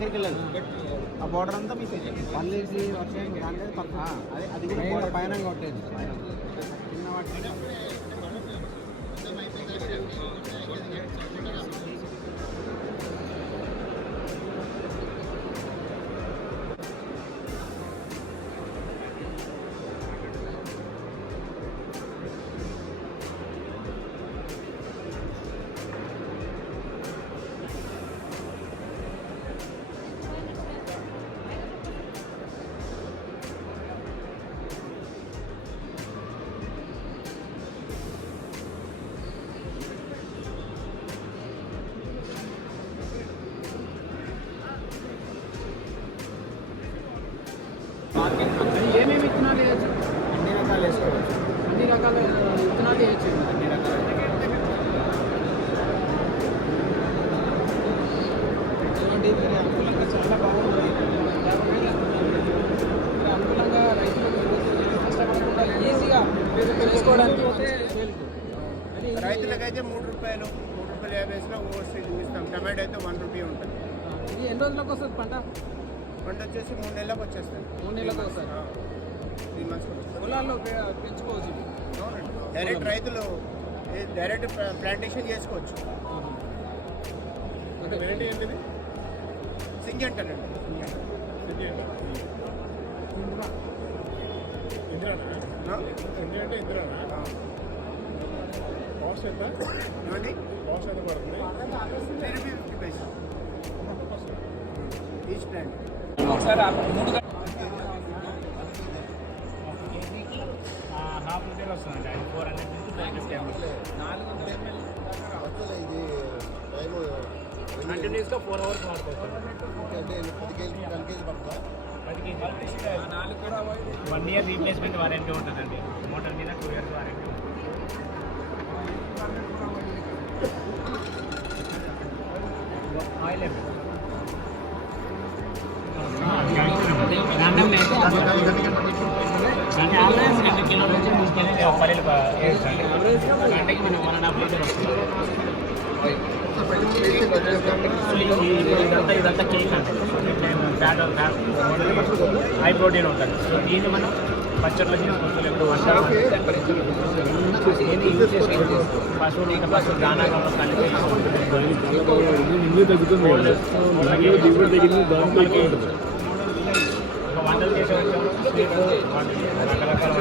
దగ్గరికి వెళ్ళదు. ఆ బార్డర్ అంతా మిస్ అవుతుంది. పల్లేసి వర్షం దాని అదే అది కూడా పైన కొట్టేది చిన్న వాటి ఏమేమి విత్తనాలు వేయచ్చు? అన్ని రకాలు వేసుకోవచ్చు. అన్ని రకాల విత్తనాలు వేయచ్చు. అన్ని రకాలు చూడండి, దీని అనుకూలంగా చాలా బాగుంది. అనుకూలంగా రైతులకు కష్టపడకుండా ఈజీగా చేసుకోవడానికి రైతులకైతే ₹3 ఓవర్ స్టేజ్ ఇస్తాం. టమాటో అయితే ₹1 ఉంటుంది. ఇది ఎన్ని రోజులకు వస్తుంది పంట? పంట వచ్చేసి 3 నెలలకు వచ్చేస్తుంది. 3 నెలలకు వస్తుంది. 3 మంత్స్ పొలాల్లో పెంచుకోవచ్చు. డైరెక్ట్ రైతులు డైరెక్ట్ ప్లాంటేషన్ చేసుకోవచ్చు. వెరైటీ ఏంటిది? సింజంట అండి. కాస్ట్ ఎంత? ఏమండి కాస్ట్ ఎంత పడుతుంది? ₹350 ఈచ్ ప్లాంట్. ఒకసారి హాఫ్ లీటర్ వస్తుందండి. 400 నుంచి 550 ఇది కంటిన్యూస్గా 4 hours వాడుకోవచ్చు. 10 kg 1 year రీప్లేస్మెంట్ వారంటీ ఉంటుందండి. మోటార్ మీద 2 years వారంటీ. ఆయిల్ యావరేజ్ 2 కిలోల నుంచి 3 కిలోలు పల్లెలు వేస్తుంది. గంటకి మనం 1.5 లీటర్ వస్తుంది. ఇదంతా కేక్ అంటే హై ప్రోటీన్ ఉంటుంది. సో దీన్ని మనం పచ్చడిలో చేసుకోవచ్చు. లేకపోతే వర్షాలు పశువులు ఇంకా పశువులు దానాకంలో కలిపి వంటలు చేసే రకరకాల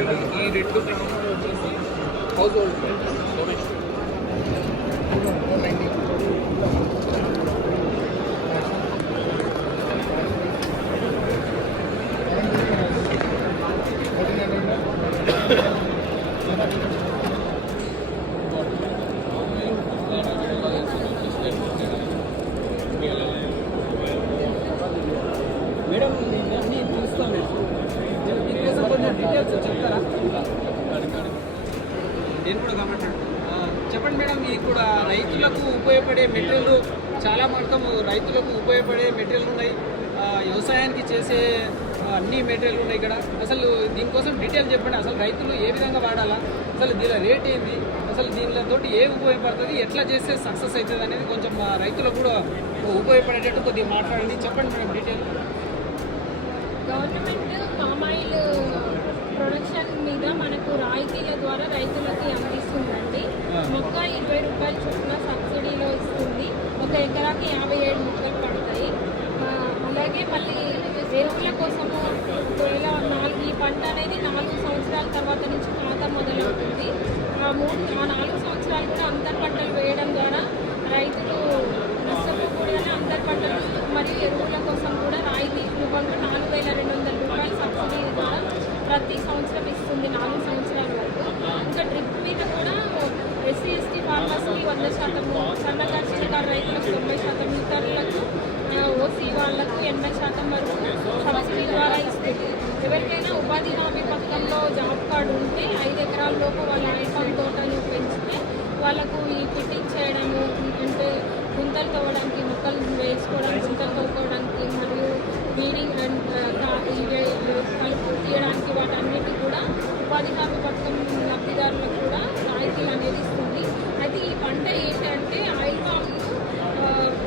మేడం అన్నీ చూస్తాం. దీనికోసం కొంచెం డీటెయిల్స్ చెప్తారా? నేను కూడా కాబట్టి చెప్పండి మేడం. మీకు కూడా రైతులకు ఉపయోగపడే మెటీరియల్ చాలా మొత్తము రైతులకు ఉపయోగపడే మెటీరియల్ ఉన్నాయి. వ్యవసాయానికి చేసే అన్ని మెటీరియల్ ఉన్నాయి ఇక్కడ. అసలు దీనికోసం డీటెయిల్ చెప్పండి. అసలు రైతులు ఏ విధంగా వాడాలా, అసలు దీని రేట్ ఏంది, అసలు దీనితో ఏ ఉపయోగపడుతుంది, ఎట్లా చేస్తే సక్సెస్ అవుతుంది అనేది కొంచెం రైతులకు కూడా ఉపయోగపడేటట్టు కొద్దిగా మాట్లాడండి. చెప్పండి madam detail. Government palm oil production మీద మనకు రాయితీల ద్వారా రైతులకి అందిస్తుందండి. మొక్క ₹20 చొప్పున సబ్సిడీలో ఇస్తుంది. 1 ఎకరాకి 57 మొక్కలు పడతాయి. అలాగే మళ్ళీ ఎరువుల కోసము ఒకవేళ ఈ పంట అనేది 4 సంవత్సరాల తర్వాత నుంచి ఖాతా మొదలవుతుంది. ఆ 4 సంవత్సరాలు కూడా అంతర్ పంటలు వేయడం ద్వారా రైతులు నష్టపోకూడదని అంతర్ పంటలు మరియు ఎరువుల కోసం కూడా రాయితీ రూపంలో ₹4,200 సబ్సిడీ ద్వారా ప్రతి సంవత్సరం ఇస్తుంది 4 సంవత్సరాల వరకు. ఇంకా డ్రిప్ మీద కూడా SC/ST ఫార్మర్స్కి 100%, సన్నకారు చిన్నకారు రైతులకు 90%, ఇతరులకు OC వాళ్ళకు 80% వరకు సబ్సిడీ ద్వారా ఇస్తుంది. ఎవరికైనా ఉపాధి హామీ పథకంలో జాబ్ కార్డు ఉంటే 5 ఎకరాల లోపు వాళ్ళ ఐకాన్ తోటను పెంచితే వాళ్ళకు ఈ ఫిట్టింగ్ చేయడము, అంటే గుంతలు తవ్వడానికి, మొక్కలు వేసుకోవడానికి, గుంతలు తవ్వుకోవడానికి మరియు వీడింగ్ అండ్ కలుపు తీయడానికి వాటన్నిటి కూడా ఉపాధి హామీ పథకం లబ్ధిదారులకు కూడా రాయితీలు అనేది ఇస్తుంది. అయితే ఈ పంట ఏంటంటే ఆయిల్ పామ్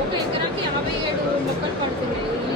1 ఎకరాకి 57 మొక్కలు పడుతున్నాయి.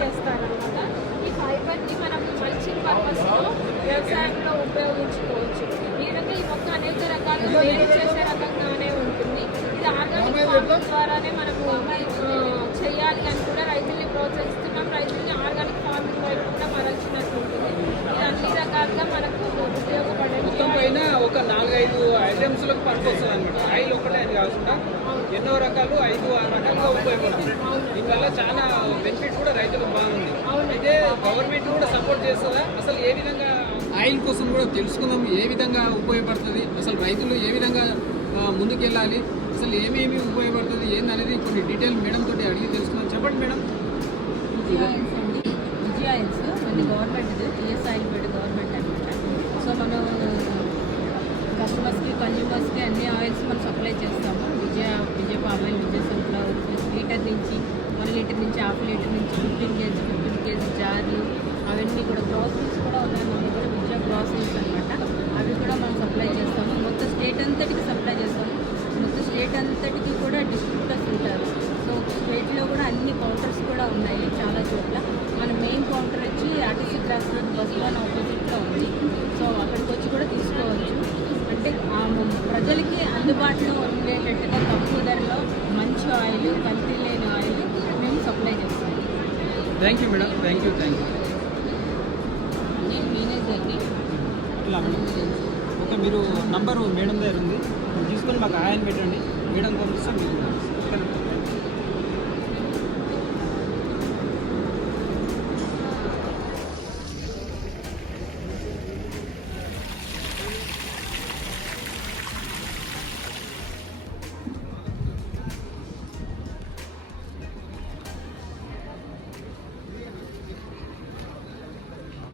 చేస్తారనమాట. ఈ ఫైబర్ని మనం మల్చింగ్ పర్పస్లో వ్యవసాయంలో ఉపయోగించుకోవచ్చు. ఈ విధంగా ఈ మొక్క అనేక రకాలు వేడి చేసే రకంగానే ఉంటుంది. ఇది ఆర్గానిక్ ఫార్మింగ్ ద్వారానే మనము చేయాలి అని కూడా రైతుల్ని ప్రోత్సహిస్తున్నాం. రైతుల్ని ఆర్గానిక్ ఫార్మింగ్ వైపు కూడా మరల్చినట్టు ఉంటుంది. ఇది అన్ని రకాలుగా మనకు ఉపయోగపడే మొత్తం పైన ఒక 4-5 ఐటమ్స్లకు పనికొస్తుంది అనమాట. ఆయిల్ ఒకటే అని కాకుండా ఎన్నో రకాలు 5-6 రకాలుగా ఉపయోగపడుతుంది. దీనివల్ల చాలా బెనిఫిట్ కూడా రైతులకు బాగుంది. అయితే గవర్నమెంట్ కూడా సపోర్ట్ చేస్తుందా? అసలు ఏ విధంగా ఆయిల్ కోసం కూడా తెలుసుకుందాం, ఏ విధంగా ఉపయోగపడుతుంది, అసలు రైతులు ఏ విధంగా ముందుకెళ్ళాలి, అసలు ఏమేమి ఉపయోగపడుతుంది ఏందనేది కొన్ని డీటెయిల్ మేడం తోటి అడిగి తెలుసుకుందాం. చెప్పండి మేడం. విజయాయిల్స్ అండి, విజయాయిల్స్ మన గవర్నమెంట్ టీఎస్ ఆయిల్ పెట్టి గవర్నమెంట్ అనమాట. సో మనం కస్టమర్స్కి కన్జ్యూమర్స్కి అన్ని ఆయిల్స్ మనం సప్లై చేస్తాము. విజయ పామ్ ఆయిల్, విజయ సన్ఫ్లవర్, లీటర్ నుంచి 1 లీటర్ నుంచి హాఫ్ లీటర్ నుంచి 15 కేజీ జార్లు అవన్నీ కూడా గ్రాసరీస్ కూడా ఉన్నాయి. మనం కూడా విజయ గ్రాసరీస్ అనమాట. అవి కూడా మనం సప్లై చేస్తాము. మొత్తం స్టేట్ అంతటికి సప్లై చేస్తాము. మొత్తం స్టేట్ అంతటికి కూడా డిస్ట్రిబ్యూటర్స్ ఉంటారు. సో స్టేట్లో కూడా అన్ని కౌంటర్స్ కూడా ఉన్నాయి చాలా చోట్ల. మన మెయిన్ కౌంటర్ వచ్చి RTC cross road bus stand ఆపోజిట్లో ఉంది. సో అక్కడికి వచ్చి కూడా తీసుకోవచ్చు. అంటే ప్రజలకి అందుబాటులో ఉండేటట్టుగా తక్కువ ధరలో మంచి ఆయిల్, కల్తీ లేని ఆయిల్ మేము సప్లై చేస్తాం. Thank you madam. Thank you. నేను మేనేజర్ని. ఇలా మేడం, ఓకే, మీరు నంబరు మేడం దగ్గర ఉంది, తీసుకొని మాకు ఆయన పెట్టండి. మేడం పంపిస్తాం. మీరు